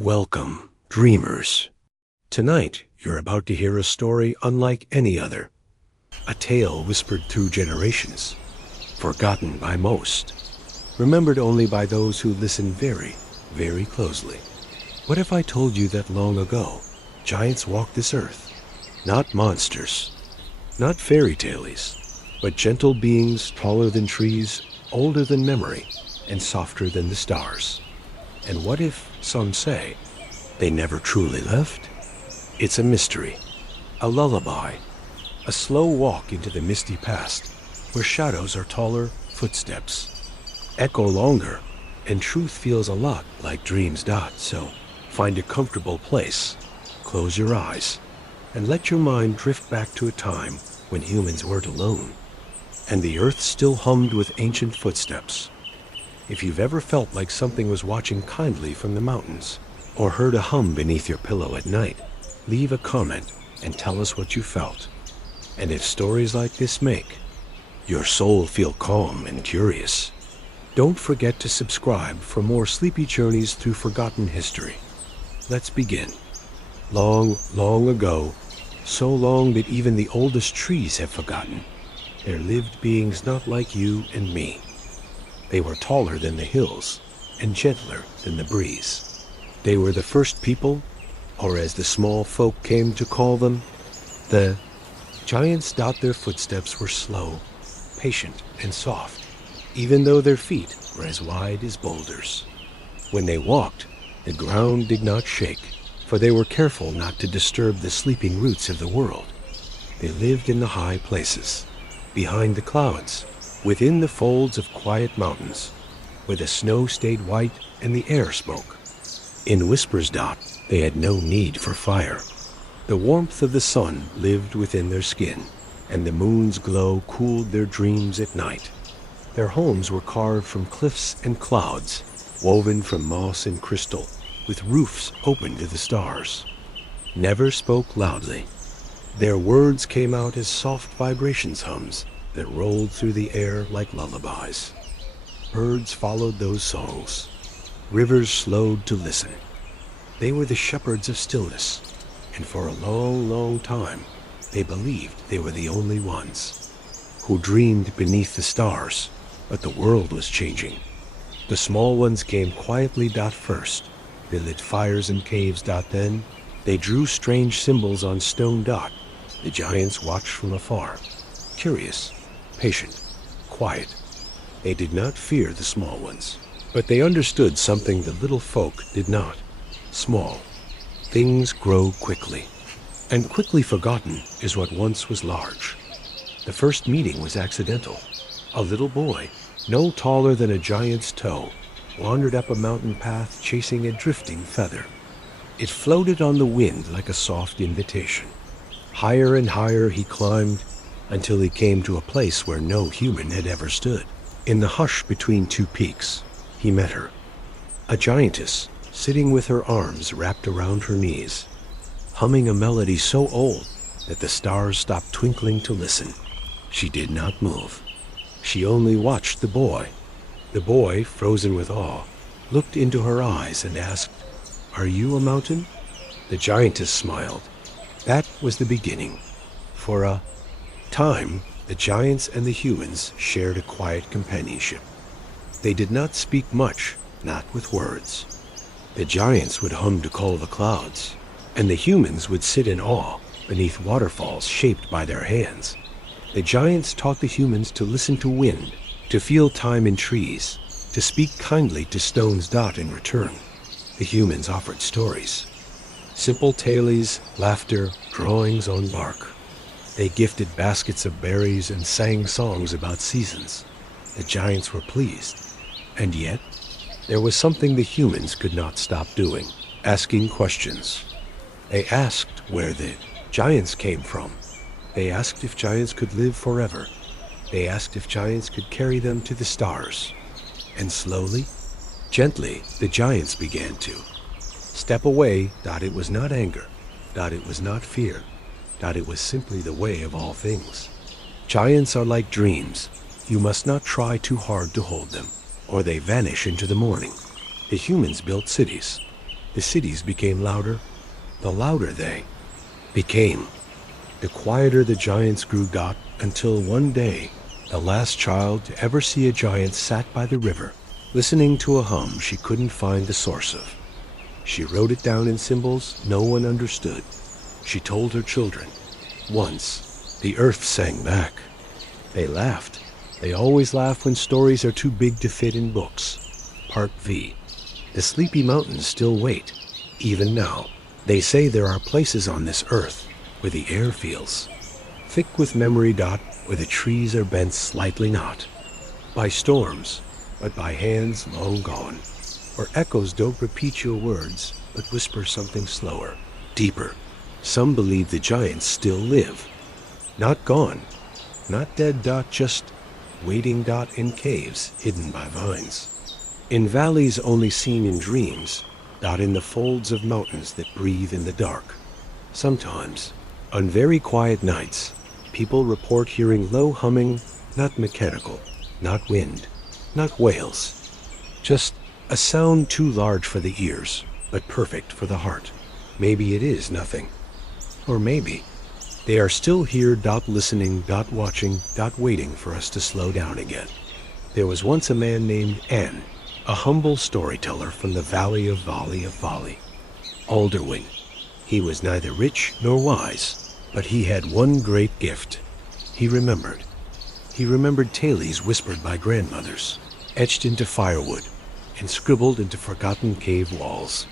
Welcome, dreamers. Tonight, you're about to hear a story unlike any other. A tale whispered through generations, forgotten by most, remembered only by those who listen very, very closely. What if I told you that long ago, giants walked this earth? Not monsters, not fairy tales, but gentle beings taller than trees, older than memory, and softer than the stars. And what if, some say, they never truly left? It's a mystery, a lullaby, a slow walk into the misty past, where shadows are taller footsteps, echo longer, and truth feels a lot like dreams. So find a comfortable place, close your eyes, and let your mind drift back to a time when humans weren't alone, and the earth still hummed with ancient footsteps. If you've ever felt like something was watching kindly from the mountains, or heard a hum beneath your pillow at night, leave a comment and tell us what you felt. And if stories like this make your soul feel calm and curious, don't forget to subscribe for more sleepy journeys through forgotten history. Let's begin. Long, long ago, so long that even the oldest trees have forgotten, there lived beings not like you and me. They were taller than the hills and gentler than the breeze. They were the first people, or as the small folk came to call them, the giants. Their footsteps were slow, patient, and soft, even though their feet were as wide as boulders. When they walked, the ground did not shake, for they were careful not to disturb the sleeping roots of the world. They lived in the high places, behind the clouds, within the folds of quiet mountains, where the snow stayed white and the air spoke. In whispers, they had no need for fire. The warmth of the sun lived within their skin, and the moon's glow cooled their dreams at night. Their homes were carved from cliffs and clouds, woven from moss and crystal, with roofs open to the stars. Never spoke loudly. Their words came out as soft vibrations hums that rolled through the air like lullabies. Birds followed those songs. Rivers slowed to listen. They were the shepherds of stillness, and for a long, long time, they believed they were the only ones who dreamed beneath the stars. But the world was changing. The small ones came quietly. First, they lit fires in caves. Then, they drew strange symbols on stone. The giants watched from afar, curious, patient, quiet. They did not fear the small ones, but they understood something the little folk did not. Small things grow quickly, and quickly forgotten is what once was large. The first meeting was accidental. A little boy, no taller than a giant's toe, wandered up a mountain path chasing a drifting feather. It floated on the wind like a soft invitation. Higher and higher he climbed, until he came to a place where no human had ever stood. In the hush between two peaks, he met her, a giantess sitting with her arms wrapped around her knees, humming a melody so old that the stars stopped twinkling to listen. She did not move. She only watched the boy. The boy, frozen with awe, looked into her eyes and asked, "Are you a mountain?" The giantess smiled. That was the beginning. For a time, the giants and the humans shared a quiet companionship. They did not speak much, not with words. The giants would hum to call the clouds, and the humans would sit in awe beneath waterfalls shaped by their hands. The giants taught the humans to listen to wind, to feel time in trees, to speak kindly to stones. In return, the humans offered stories. Simple tales, laughter, drawings on bark. They gifted baskets of berries and sang songs about seasons. The giants were pleased. And yet, there was something the humans could not stop doing, asking questions. They asked where the giants came from. They asked if giants could live forever. They asked if giants could carry them to the stars. And slowly, gently, the giants began to step away. It was not anger. It was not fear. It was simply the way of all things. Giants are like dreams. You must not try too hard to hold them, or they vanish into the morning. The humans built cities. The cities became louder. The louder they became, the quieter the giants grew. Until one day, the last child to ever see a giant sat by the river, listening to a hum she couldn't find the source of. She wrote it down in symbols no one understood. She told her children. Once, the earth sang back. They laughed. They always laugh when stories are too big to fit in books. Part V. The sleepy mountains still wait, even now. They say there are places on this earth where the air feels thick with memory. Where the trees are bent slightly not by storms, but by hands long gone. Where echoes don't repeat your words, but whisper something slower, deeper. Some believe the giants still live. Not gone, not dead. Just waiting. In caves hidden by vines. In valleys only seen in dreams. In the folds of mountains that breathe in the dark. Sometimes, on very quiet nights, people report hearing low humming, not mechanical, not wind, not wails. Just a sound too large for the ears, but perfect for the heart. Maybe it is nothing. Or maybe they are still here. Listening, watching, waiting for us to slow down again. There was once a man named An, a humble storyteller from the valley of Valley. Alderwin. He was neither rich nor wise, but he had one great gift. He remembered. He remembered tales whispered by grandmothers, etched into firewood, and scribbled into forgotten cave walls.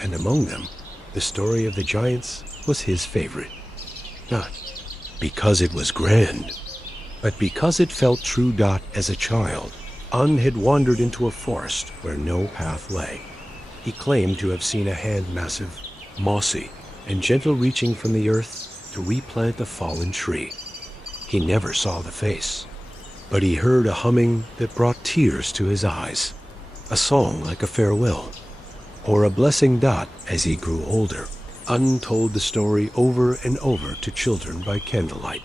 And among them, the story of the giants was his favorite. Not because it was grand, but because it felt true. As a child, Un had wandered into a forest where no path lay. He claimed to have seen a hand massive, mossy, and gentle, reaching from the earth to replant a fallen tree. He never saw the face, but he heard a humming that brought tears to his eyes, a song like a farewell, or a blessing. As he grew older, Un told the story over and over to children by candlelight.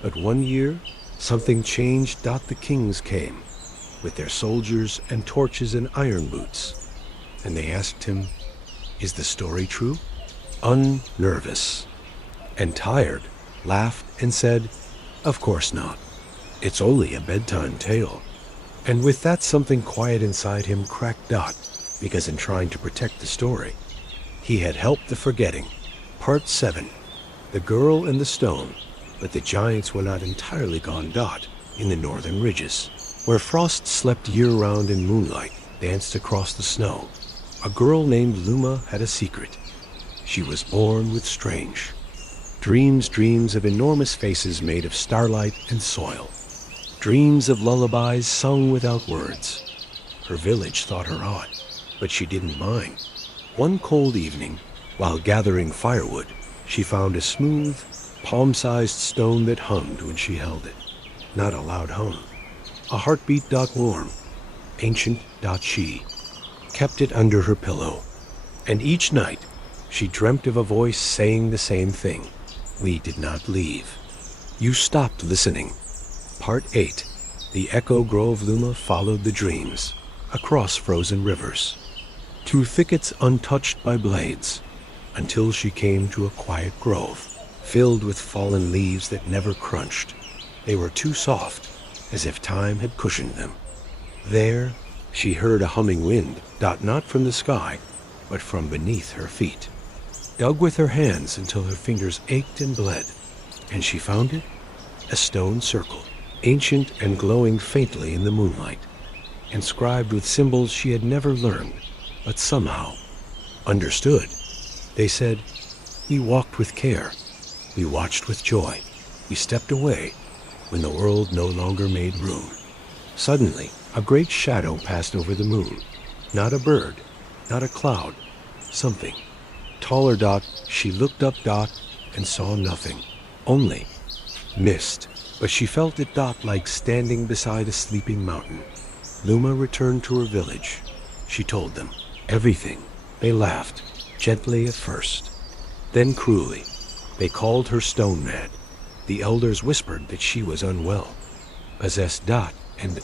But one year, something changed. The kings came, with their soldiers and torches and iron boots, and they asked him, "Is the story true?" Un, nervous and tired, laughed and said, "Of course not. It's only a bedtime tale." And with that, something quiet inside him cracked. Because in trying to protect the story, he had helped the forgetting. Part 7. The Girl and the Stone. But the giants were not entirely gone. In the northern ridges, where frost slept year-round and moonlight danced across the snow, a girl named Luma had a secret. She was born with strange dreams of enormous faces made of starlight and soil, dreams of lullabies sung without words. Her village thought her odd, but she didn't mind. One cold evening, while gathering firewood, she found a smooth, palm-sized stone that hummed when she held it. Not a loud hum, a heartbeat. Warm, ancient. She kept it under her pillow, and each night she dreamt of a voice saying the same thing. We did not leave. You stopped listening. Part 8. The Echo Grove. Luma followed the dreams, across frozen rivers, to thickets untouched by blades, until she came to a quiet grove, filled with fallen leaves that never crunched. They were too soft, as if time had cushioned them. There, she heard a humming wind. Not from the sky, but from beneath her feet. Dug with her hands until her fingers ached and bled, and she found it, a stone circle, ancient and glowing faintly in the moonlight, inscribed with symbols she had never learned, but somehow understood. They said, "We walked with care, we watched with joy, we stepped away when the world no longer made room." Suddenly, a great shadow passed over the moon. Not a bird, not a cloud, something taller. She looked up. And saw nothing, only mist. But she felt it. Like standing beside a sleeping mountain. Luma returned to her village. She told them everything. They laughed, gently at first, then cruelly. They called her stone mad. The elders whispered that she was unwell, possessed. And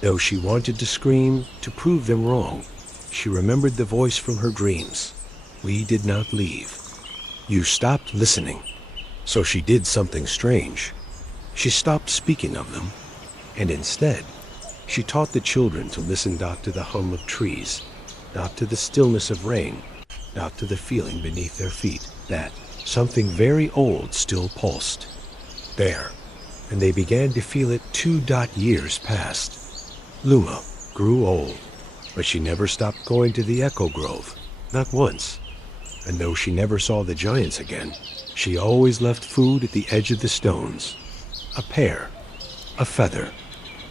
though she wanted to scream to prove them wrong, She remembered the voice from her dreams. We did not leave. You stopped listening. So she did something strange. She stopped speaking of them, and instead, she taught the children to listen not to the hum of trees, not to the stillness of rain, not to the feeling beneath their feet, that something very old still pulsed. There, and they began to feel it. 2 years passed. Luma grew old, but she never stopped going to the Echo Grove, not once. And though she never saw the giants again, she always left food at the edge of the stones. A pear, a feather,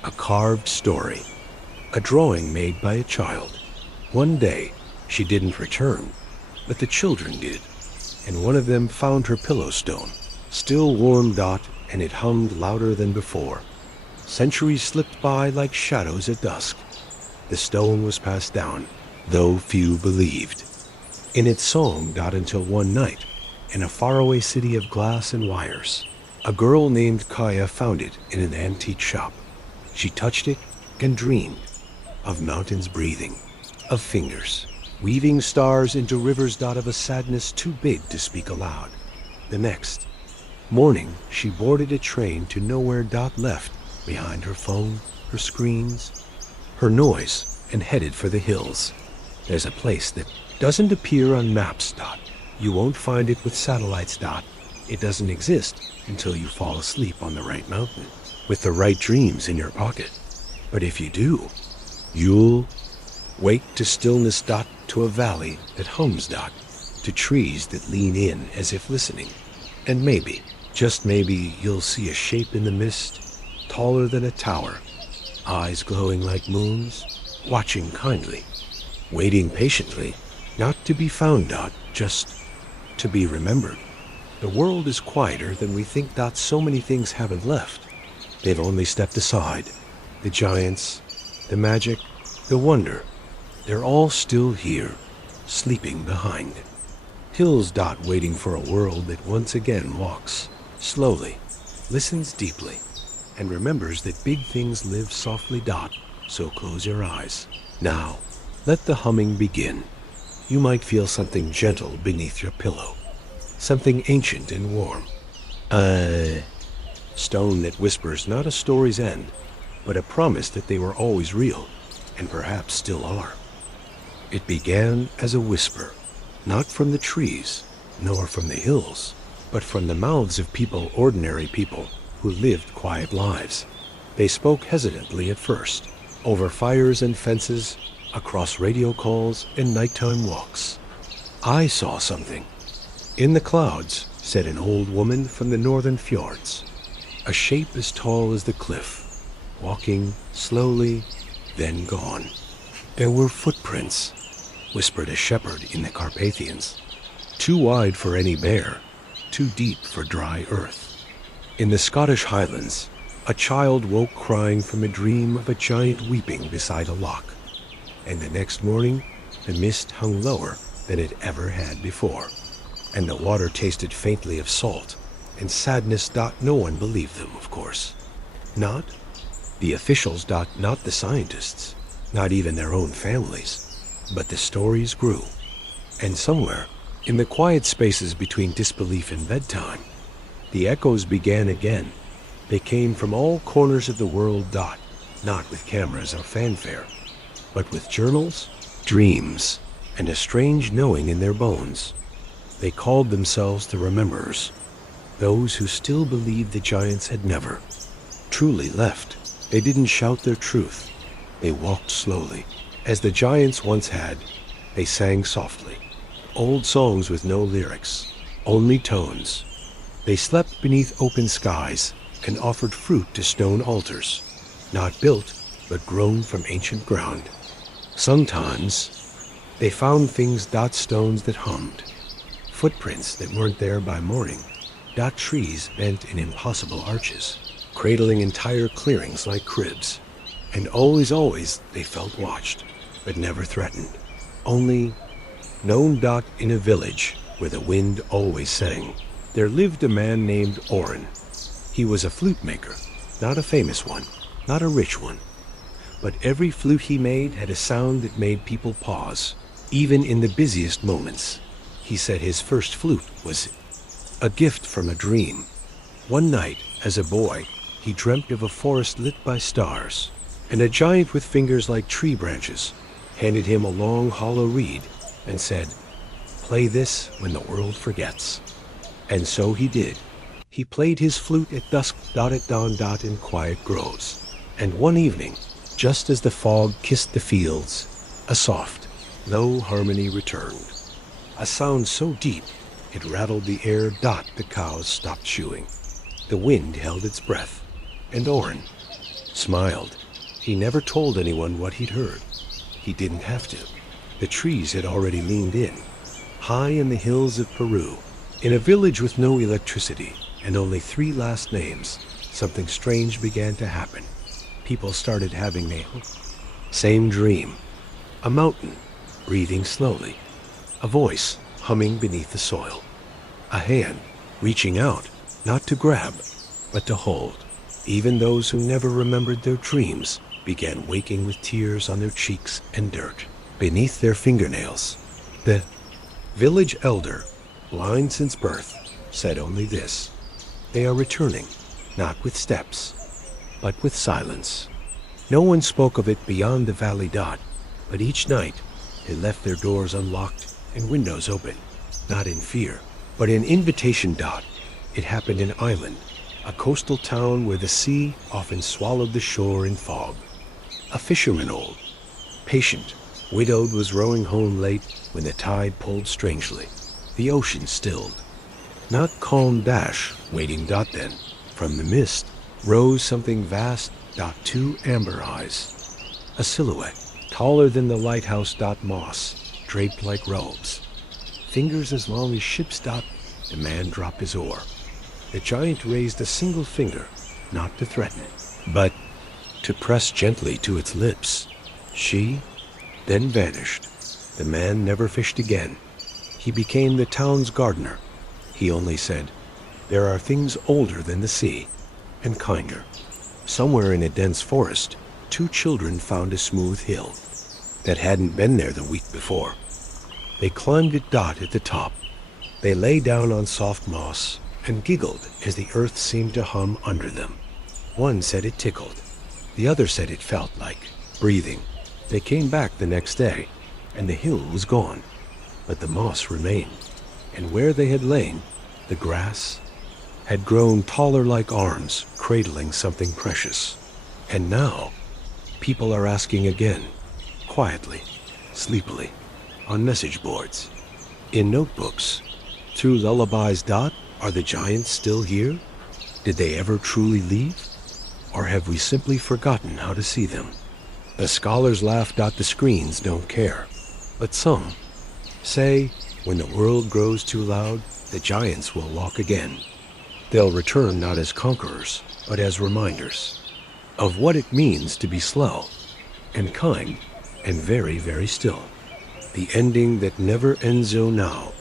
a carved story, a drawing made by a child. One day, she didn't return, but the children did, and one of them found her pillow stone, still warm. And it hummed louder than before. Centuries slipped by like shadows at dusk. The stone was passed down, though few believed. In its song, until one night, in a faraway city of glass and wires, a girl named Kaya found it in an antique shop. She touched it and dreamed of mountains breathing, of fingers, weaving stars into rivers. Of a sadness too big to speak aloud. The next morning, she boarded a train to nowhere. Left behind her phone, her screens, her noise, and headed for the hills. There's a place that doesn't appear on maps. You won't find it with satellites. It doesn't exist until you fall asleep on the right mountain, with the right dreams in your pocket. But if you do, you'll wake to stillness. To a valley that hums. To trees that lean in as if listening. And maybe, just maybe, you'll see a shape in the mist, taller than a tower, eyes glowing like moons, watching kindly, waiting patiently, not to be found. Just to be remembered. The world is quieter than we think. So many things haven't left. They've only stepped aside. The giants, the magic, the wonder, they're all still here, sleeping behind. Hills. Waiting for a world that once again walks slowly, listens deeply, and remembers that big things live softly. So close your eyes. Now, let the humming begin. You might feel something gentle beneath your pillow, something ancient and warm. A stone that whispers not a story's end, but a promise that they were always real, and perhaps still are. It began as a whisper, not from the trees, nor from the hills, but from the mouths of people, ordinary people, who lived quiet lives. They spoke hesitantly at first, over fires and fences, across radio calls and nighttime walks. I saw something. In the clouds, said an old woman from the northern fjords. A shape as tall as the cliff, walking slowly, then gone. There were footprints, whispered a shepherd in the Carpathians, too wide for any bear, too deep for dry earth. In the Scottish Highlands, a child woke crying from a dream of a giant weeping beside a loch, and the next morning the mist hung lower than it ever had before, and the water tasted faintly of salt and sadness. No one believed them, of course. Not the officials. Not the scientists, not even their own families. But the stories grew, and somewhere, in the quiet spaces between disbelief and bedtime, the echoes began again. They came from all corners of the world. Not with cameras or fanfare, but with journals, dreams, and a strange knowing in their bones. They called themselves the Rememberers, those who still believed the giants had never truly left. They didn't shout their truth. They walked slowly, as the giants once had. They sang softly, old songs with no lyrics, only tones. They slept beneath open skies and offered fruit to stone altars, not built, but grown from ancient ground. Sometimes they found things. Stones that hummed, footprints that weren't there by morning. Trees bent in impossible arches, cradling entire clearings like cribs. And always, always they felt watched, but never threatened. Only known. In a village where the wind always sang, there lived a man named Oren. He was a flute maker, not a famous one, not a rich one, But every flute he made had a sound that made people pause, even in the busiest moments. He said his first flute was a gift from a dream. One night, as a boy, he dreamt of a forest lit by stars, and a giant with fingers like tree branches handed him a long hollow reed and said, "Play this when the world forgets." And so he did. He played his flute at dusk, at dawn, in quiet groves. And one evening, just as the fog kissed the fields, a soft, low harmony returned. A sound so deep, it rattled the air. The cows stopped chewing. The wind held its breath, and Oren smiled. He never told anyone what he'd heard. He didn't have to. The trees had already leaned in. High in the hills of Peru, in a village with no electricity and only 3 last names, something strange began to happen. People started having the same dream. A mountain, breathing slowly. A voice, humming beneath the soil. A hand, reaching out, not to grab, but to hold. Even those who never remembered their dreams began waking with tears on their cheeks and dirt beneath their fingernails. The village elder, blind since birth, said only this: "They are returning, not with steps, but with silence." No one spoke of it beyond the valley. But each night they left their doors unlocked and windows open, not in fear, but in invitation. It happened in Island, a coastal town where the sea often swallowed the shore in fog. A fisherman, old, patient, widowed, was rowing home late when the tide pulled strangely. The ocean stilled. Not calm dash, waiting. Then, from the mist, rose something vast. 2 amber eyes. A silhouette, taller than the lighthouse. Moss, draped like robes. Fingers as long as ships. The man dropped his oar. The giant raised a single finger, not to threaten, but to press gently to its lips. She then vanished. The man never fished again. He became the town's gardener. He only said, "There are things older than the sea, and kinder." Somewhere in a dense forest, 2 children found a smooth hill that hadn't been there the week before. They climbed it. At the top, they lay down on soft moss and giggled as the earth seemed to hum under them. One said it tickled. The other said it felt like breathing. They came back the next day, and the hill was gone, but the moss remained. And where they had lain, the grass had grown taller like arms, cradling something precious. And now, people are asking again, quietly, sleepily, on message boards, in notebooks, through lullabies. Are the giants still here? Did they ever truly leave? Or have we simply forgotten how to see them? The scholars laugh. The screens don't care. But some say, when the world grows too loud, the giants will walk again. They'll return not as conquerors, but as reminders of what it means to be slow and kind and very, very still. The ending that never ends. Now,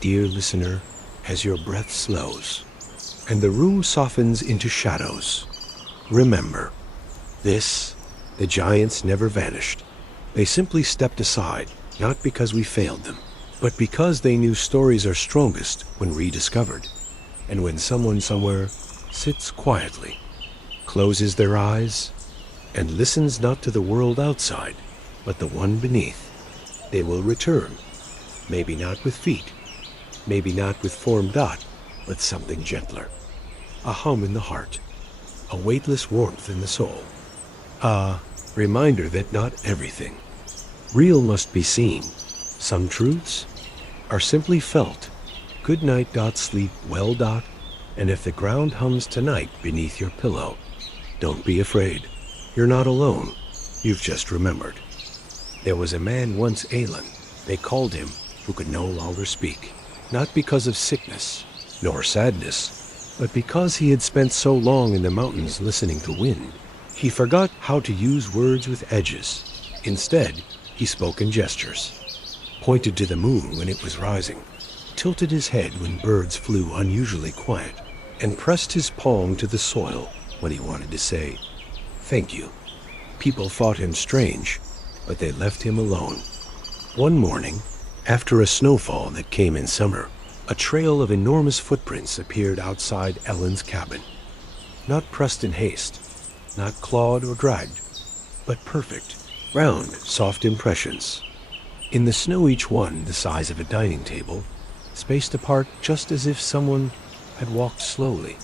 dear listener, as your breath slows and the room softens into shadows, remember this: the giants never vanished. They simply stepped aside, not because we failed them, but because they knew stories are strongest when rediscovered. And when someone somewhere sits quietly, closes their eyes, and listens not to the world outside, but the one beneath, they will return. Maybe not with feet, maybe not with form. But something gentler. A hum in the heart, a weightless warmth in the soul. A reminder that not everything real must be seen. Some truths are simply felt. Good night. Sleep well. And if the ground hums tonight beneath your pillow, don't be afraid. You're not alone. You've just remembered. There was a man once, Alan, they called him, who could no longer speak. Not because of sickness, nor sadness, but because he had spent so long in the mountains listening to wind. He forgot how to use words with edges. Instead, he spoke in gestures, pointed to the moon when it was rising, tilted his head when birds flew unusually quiet, and pressed his palm to the soil when he wanted to say, "Thank you." People thought him strange, but they left him alone. One morning, after a snowfall that came in summer, a trail of enormous footprints appeared outside Ellen's cabin. Not pressed in haste, not clawed or dragged, but perfect, round, soft impressions. In the snow, each one the size of a dining table, spaced apart just as if someone had walked slowly,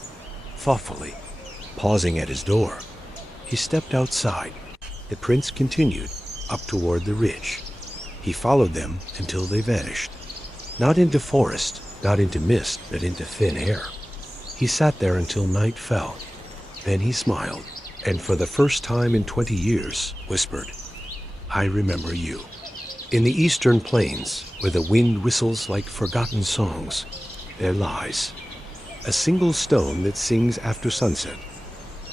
thoughtfully. Pausing at his door, he stepped outside. The prints continued up toward the ridge. He followed them until they vanished. Not into forest, not into mist, but into thin air. He sat there until night fell. Then he smiled, and for the first time in 20 years, whispered, "I remember you." In the eastern plains, where the wind whistles like forgotten songs, there lies a single stone that sings after sunset.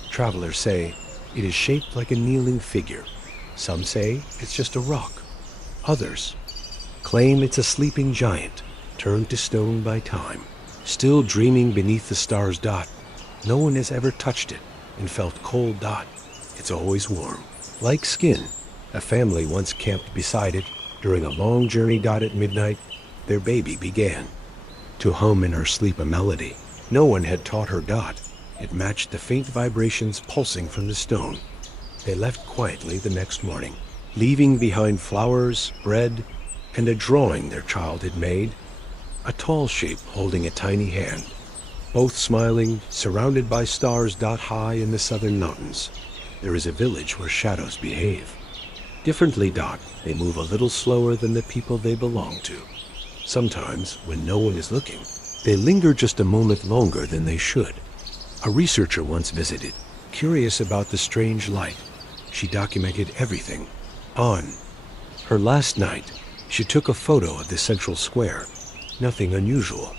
Travelers say it is shaped like a kneeling figure. Some say it's just a rock. Others claim it's a sleeping giant, turned to stone by time, still dreaming beneath the star's dot. No one has ever touched it and felt cold dot. It's always warm, like skin. A family once camped beside it. During a long journey dot at midnight, their baby began to hum in her sleep a melody. No one had taught her dot. It matched the faint vibrations pulsing from the stone. They left quietly the next morning, leaving behind flowers, bread, and a drawing their child had made, a tall shape holding a tiny hand, both smiling, surrounded by stars dot high in the southern mountains. There is a village where shadows behave differently dot. They move a little slower than the people they belong to. Sometimes, when no one is looking, they linger just a moment longer than they should. A researcher once visited, curious about the strange light. She documented everything. On her last night, she took a photo of the central square. Nothing unusual.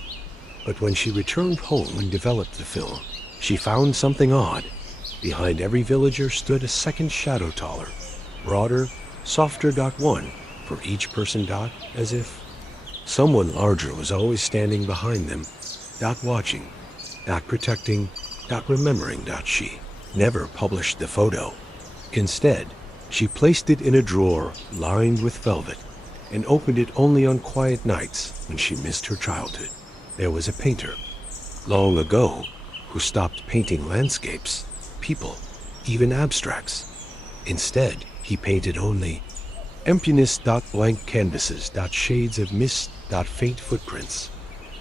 But when she returned home and developed the film, she found something odd. Behind every villager stood a second shadow taller, broader, softer dot one for each person dot, as if someone larger was always standing behind them, dot watching, dot protecting, dot remembering dot. She never published the photo. Instead, she placed it in a drawer lined with velvet and opened it only on quiet nights when she missed her childhood. There was a painter, long ago, who stopped painting landscapes, people, even abstracts. Instead, he painted only emptiness dot blank canvases dot shades of mist dot faint footprints,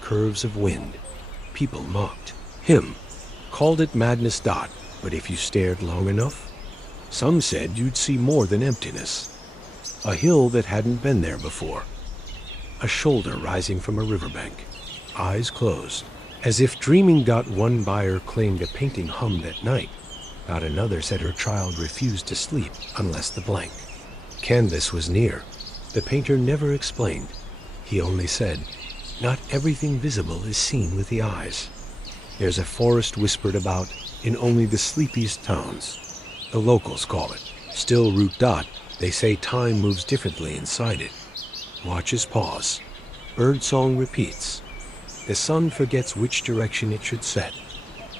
curves of wind. People mocked him, called it madness dot, but if you stared long enough, some said you'd see more than emptiness. A hill that hadn't been there before, a shoulder rising from a riverbank, eyes closed, as if dreaming dot. One buyer claimed a painting hummed at night. Dot another said her child refused to sleep unless the blank canvas was near. The painter never explained. He only said, not everything visible is seen with the eyes. There's a forest whispered about in only the sleepiest towns. The locals call it still root dot. They say time moves differently inside it. Watches pause. Birdsong repeats. The sun forgets which direction it should set.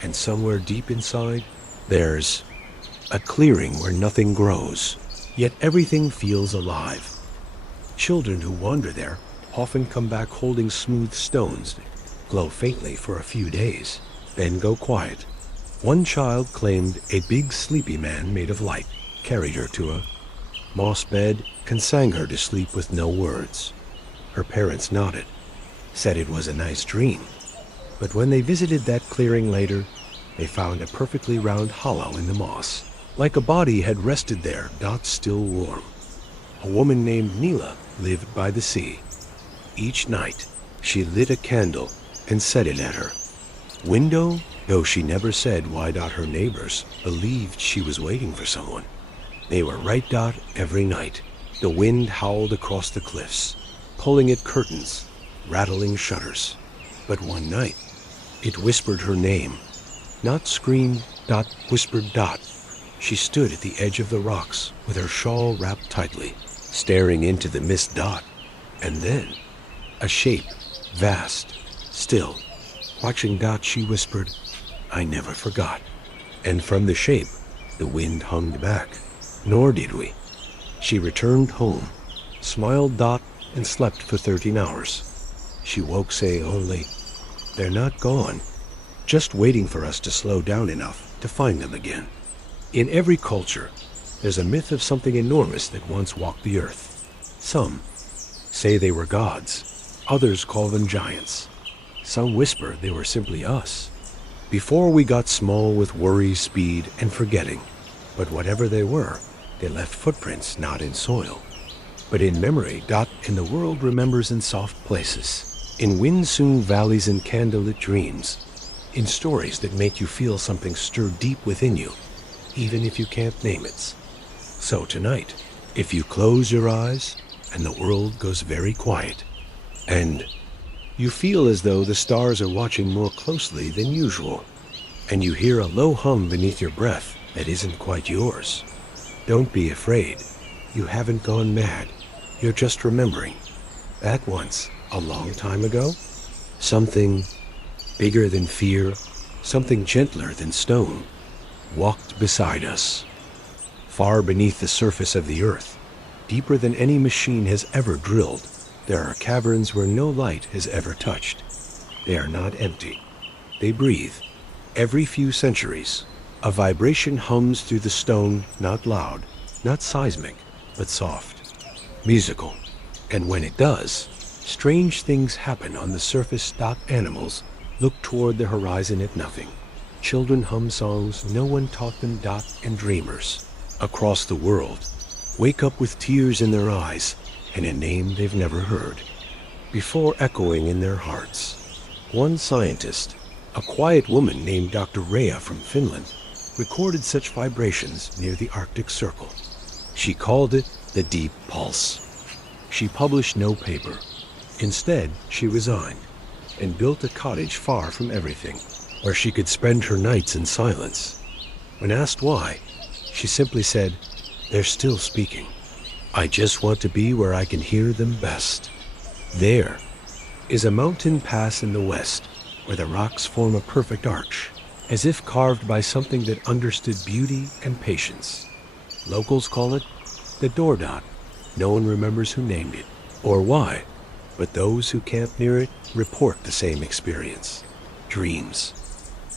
And somewhere deep inside, there's a clearing where nothing grows, yet everything feels alive. Children who wander there often come back holding smooth stones, glow faintly for a few days, then go quiet. One child claimed a big sleepy man made of light carried her to a moss bed and sang her to sleep with no words. Her parents nodded, said it was a nice dream. But when they visited that clearing later, they found a perfectly round hollow in the moss, like a body had rested there, dot still warm. A woman named Neela lived by the sea. Each night, she lit a candle and set it at her window, though she never said why dot. Her neighbors believed she was waiting for someone. They were right dot every night. The wind howled across the cliffs, pulling at curtains, rattling shutters. But one night, it whispered her name. Not screamed dot, whispered dot. She stood at the edge of the rocks with her shawl wrapped tightly, staring into the mist dot. And then, a shape, vast, still, watching dot. She whispered, I never forgot. And from the shape, the wind hummed back. Nor did we. She returned home, smiled Dot, and slept for 13 hours. She woke say only, "They're not gone, just waiting for us to slow down enough to find them again." In every culture, there's a myth of something enormous that once walked the earth. Some say they were gods, others call them giants. Some whisper they were simply us, before we got small with worry, speed, and forgetting. But whatever they were, they left footprints not in soil, but in memory. Dot, and the world remembers in soft places, in wind-sown valleys and candlelit dreams, in stories that make you feel something stir deep within you, even if you can't name it. So tonight, if you close your eyes and the world goes very quiet, and you feel as though the stars are watching more closely than usual, and you hear a low hum beneath your breath that isn't quite yours, don't be afraid. You haven't gone mad. You're just remembering that once, a long time ago, something bigger than fear, something gentler than stone, walked beside us. Far beneath the surface of the earth, deeper than any machine has ever drilled, there are caverns where no light has ever touched. They are not empty. They breathe. Every few centuries, a vibration hums through the stone, not loud, not seismic, but soft, musical. And when it does, strange things happen on the surface. Animals look toward the horizon at nothing. Children hum songs no one taught them. And dreamers across the world wake up with tears in their eyes and a name they've never heard before echoing in their hearts. One scientist, a quiet woman named Dr. Rhea from Finland, recorded such vibrations near the Arctic Circle. She called it the deep pulse. She published no paper. Instead, she resigned and built a cottage far from everything, where she could spend her nights in silence. When asked why, she simply said, "They're still speaking. I just want to be where I can hear them best." There is a mountain pass in the west where the rocks form a perfect arch, as if carved by something that understood beauty and patience. Locals call it the door dot. No one remembers who named it or why, but those who camp near it report the same experience. Dreams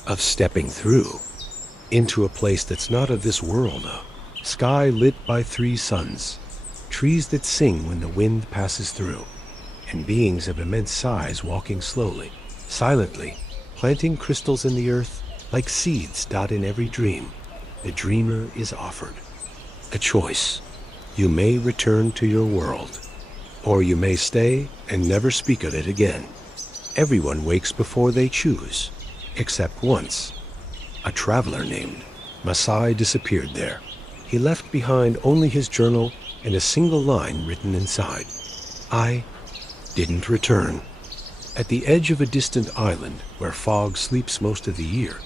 of stepping through into a place that's not of this world, a sky lit by 3 suns, trees that sing when the wind passes through, and beings of immense size walking slowly, silently, planting crystals in the earth like seeds. In every dream, the dreamer is offered a choice. You may return to your world, or you may stay and never speak of it again. Everyone wakes before they choose, except once. A traveler named Masai disappeared there. He left behind only his journal and a single line written inside: "I didn't return." At the edge of a distant island where fog sleeps most of the year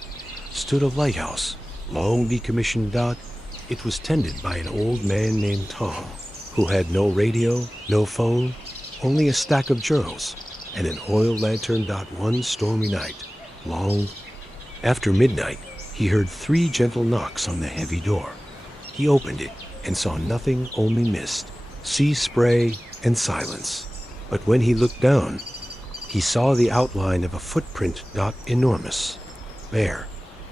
stood a lighthouse, long decommissioned. It was tended by an old man named Tom, who had no radio, no phone, only a stack of journals and an oil lantern. One stormy night, long after midnight, he heard 3 gentle knocks on the heavy door. He opened it and saw nothing, only mist, sea spray, and silence. But when he looked down, he saw the outline of a footprint. Enormous, bare,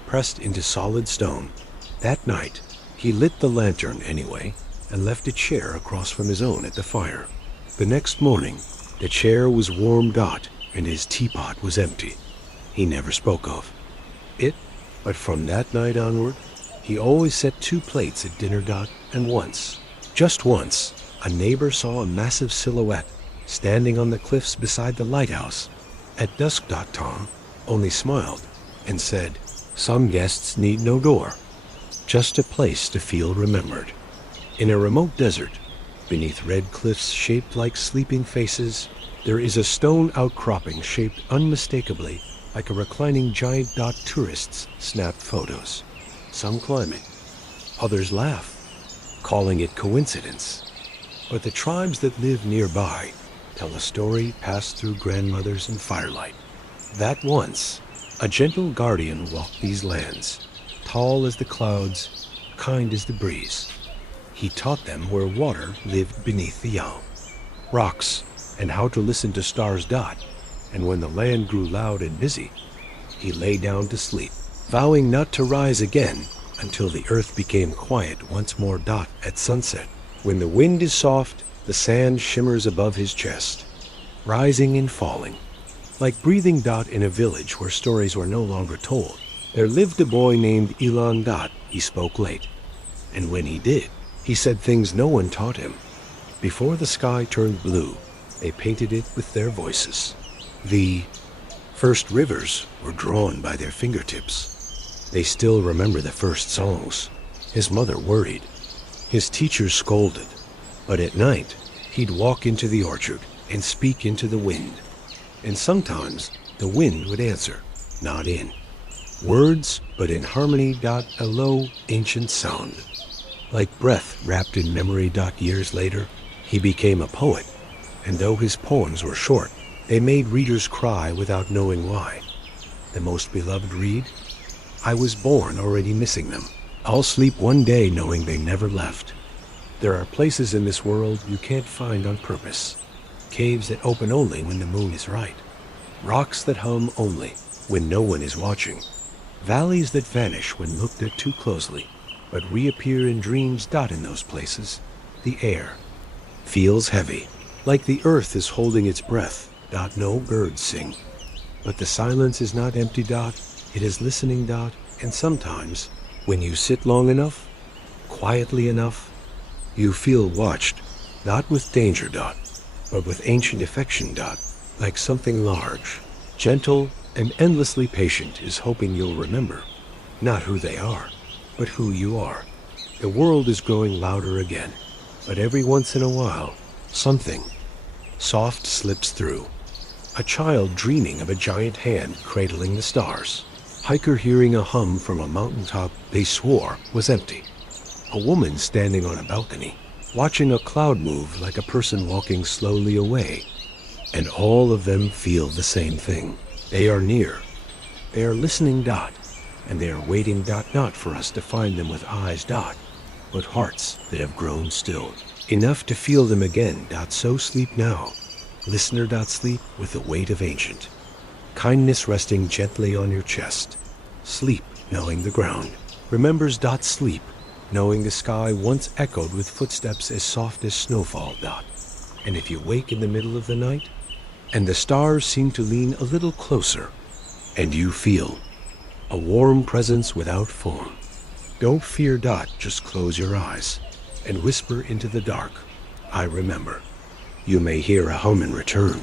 pressed into solid stone. That night, he lit the lantern anyway and left a chair across from his own at the fire. The next morning, the chair was warm. And his teapot was empty. He never spoke of it, but from that night onward, he always set 2 plates at dinner. And once, just once, a neighbor saw a massive silhouette standing on the cliffs beside the lighthouse at dusk. Tom only smiled and said, "Some guests need no door, just a place to feel remembered." In a remote desert, beneath red cliffs shaped like sleeping faces, there is a stone outcropping shaped unmistakably like a reclining giant. Tourists snap photos. Some climb it, others laugh, calling it coincidence. But the tribes that live nearby tell a story passed through grandmothers in firelight. That once, a gentle guardian walked these lands, tall as the clouds, kind as the breeze. He taught them where water lived beneath the Yao, rocks, and how to listen to stars. And when the land grew loud and busy, he lay down to sleep, vowing not to rise again until the earth became quiet once more. At sunset, when the wind is soft, the sand shimmers above his chest, rising and falling, like breathing. In a village where stories were no longer told, there lived a boy named Ilan. He spoke late, and when he did, he said things no one taught him. Before the sky turned blue, they painted it with their voices. The first rivers were drawn by their fingertips. They still remember the first songs. His mother worried. His teachers scolded. But at night, he'd walk into the orchard and speak into the wind. And sometimes the wind would answer, not in words, but in harmony. A low, ancient sound, like breath wrapped in memory. Years later, he became a poet, and though his poems were short, they made readers cry without knowing why. The most beloved read, I was born already missing them. I'll sleep one day knowing they never left. There are places in this world you can't find on purpose. Caves that open only when the moon is right. Rocks that hum only when no one is watching. Valleys that vanish when looked at too closely, but reappear in dreams. In those places, the air feels heavy, like the earth is holding its breath. No birds sing, but the silence is not empty. It is listening. And sometimes, when you sit long enough, quietly enough, you feel watched, not with danger. But with ancient affection. Like something large, gentle, and endlessly patient is hoping you'll remember, not who they are, but who you are. The world is growing louder again, but every once in a while, something soft slips through. A child dreaming of a giant hand cradling the stars. Hiker hearing a hum from a mountaintop they swore was empty. A woman standing on a balcony, watching a cloud move like a person walking slowly away. And all of them feel the same thing. They are near. They are listening. And they are waiting. Not for us to find them with eyes. But hearts that have grown still, enough to feel them again. So sleep now. Listener. Sleep with the weight of ancient kindness resting gently on your chest. Sleep knowing the ground remembers. Sleep knowing the sky once echoed with footsteps as soft as snowfall. And if you wake in the middle of the night, and the stars seem to lean a little closer, and you feel a warm presence without form, don't fear. Just close your eyes and whisper into the dark, I remember. You may hear a hum in return.